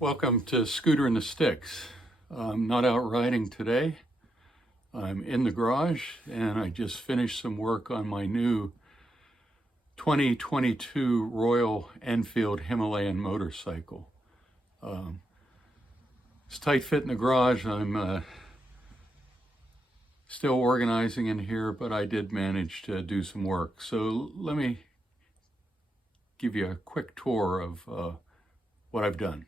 Welcome to Scooter and the Sticks. I'm not out riding today. I'm in the garage and I just finished some work on my new 2022 Royal Enfield Himalayan motorcycle. It's tight fit in the garage. I'm still organizing in here, but I did manage to do some work. So let me give you a quick tour of what I've done.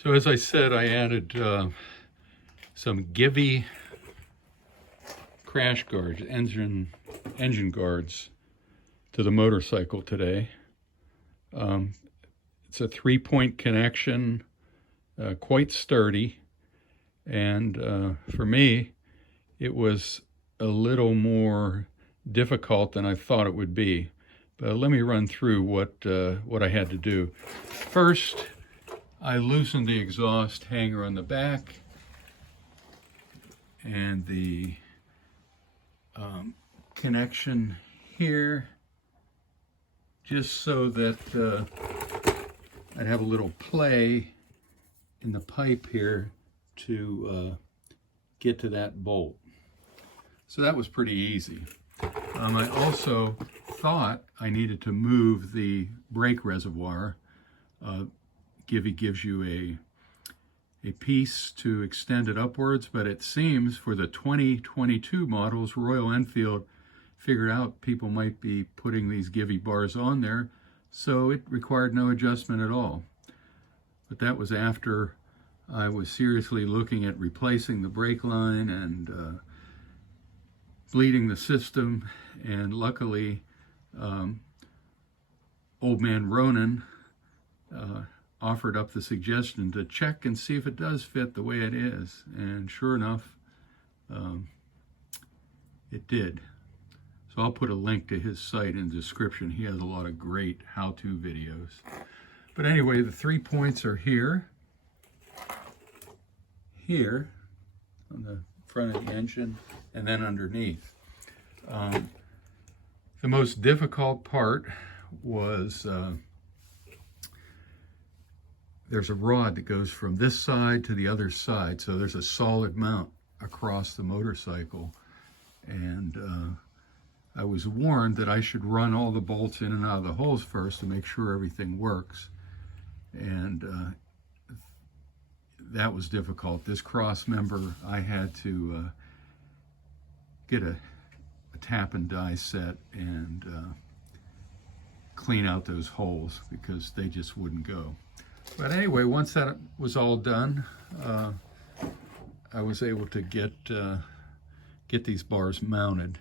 So as I said, I added some GIVI crash guards, engine guards to the motorcycle today. It's a 3-point connection, quite sturdy, and for me it was a little more difficult than I thought it would be. But let me run through what I had to do. First, I loosened the exhaust hanger on the back and the connection here, just so that I'd have a little play in the pipe here to get to that bolt. So that was pretty easy. I also thought I needed to move the brake reservoir. GIVI gives you a piece to extend it upwards, but it seems for the 2022 models, Royal Enfield figured out people might be putting these GIVI bars on there, so it required no adjustment at all. But that was after I was seriously looking at replacing the brake line and bleeding the system, and luckily Ol Man Ronin offered up the suggestion to check and see if it does fit the way it is, and sure enough, it did. So I'll put a link to his site in the description. He has a lot of great how-to videos. But anyway, the 3 points are here on the front of the engine, and then underneath. The most difficult part was there's a rod that goes from this side to the other side, so there's a solid mount across the motorcycle, and I was warned that I should run all the bolts in and out of the holes first to make sure everything works, and that was difficult. This cross member, I had to get a tap and die set and clean out those holes because they just wouldn't go. But anyway, once that was all done, I was able to get these bars mounted.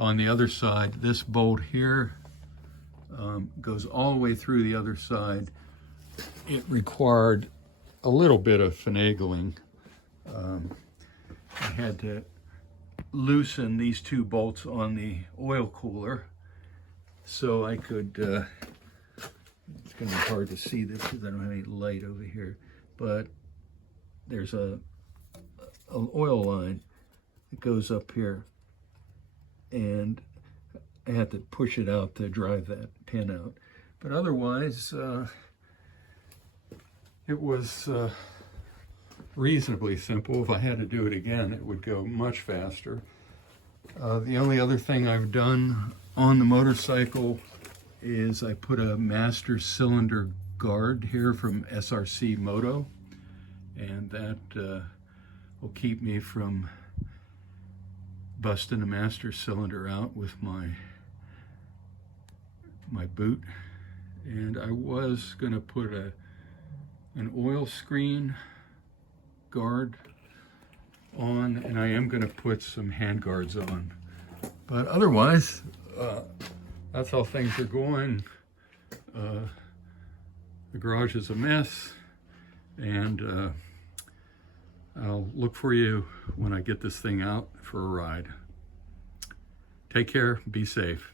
On the other side, this bolt here goes all the way through the other side. It required a little bit of finagling. I had to loosen these 2 bolts on the oil cooler so I could it's going to be hard to see this because I don't have any light over here, but there's an oil line that goes up here, and I had to push it out to drive that pin out. But otherwise, it was reasonably simple. If I had to do it again, it would go much faster. The only other thing I've done on the motorcycle is I put a master cylinder guard here from SRC Moto, and that will keep me from busting a master cylinder out with my boot. And I was going to put an oil screen guard on, and I am going to put some hand guards on. But otherwise, that's how things are going. The garage is a mess, and I'll look for you when I get this thing out for a ride. Take care, be safe.